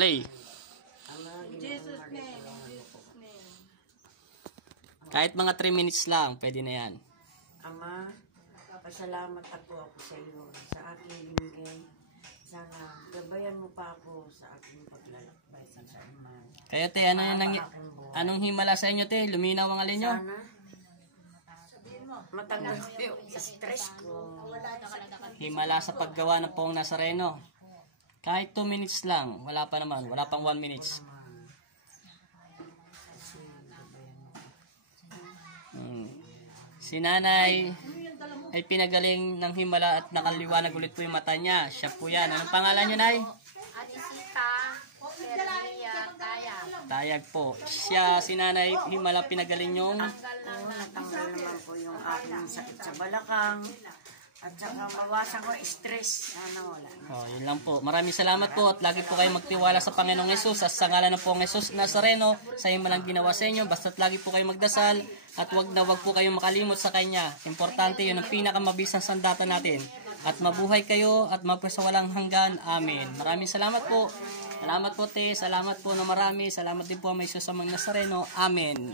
play. Jesus name, Jesus name. Kahit mga 3 minutes lang, pwede na yan. Ama, pasalamat ako sa iyo sa aking binigay. Sana gabayan mo pa ako sa aking paglalakbay sa iman. Kaya te, anong himala sa inyo te? Luminaw ang alin nyo? Sana matanggal ko yung stress ko. Himala sa paggawa ng Poong Nazareno. Kahit 2 minutes lang, wala pa naman, wala pang 1 minutes. Si nanay ay pinagaling ng himala at nakaliwanag ulit po yung mata niya. Siya po yan. Anong pangalan niyo, Nay? Anisita, Hernia, Tayag. Tayag po. Siya, si nanay, himala pinagaling yung Natanggal naman po yung aking sakit sa balakang. At saka mawasan ko stress. Sana wala na. Oh, yun lang po. Maraming salamat po at lagi po kayo magtiwala sa Panginoong Yesus at sa ngalan ng Poong Jesus Nazareno sa himalang ginawa sa inyo. Basta't lagi po kayo magdasal at wag po kayong makalimot sa Kanya. Importante yun ang pinakamabisang sandata natin. At mabuhay kayo at magpasawalang hanggan. Amen. Maraming salamat po. Salamat po te. Salamat po na marami. Salamat din po ang may Jesus sa mga Nazareno. Amen.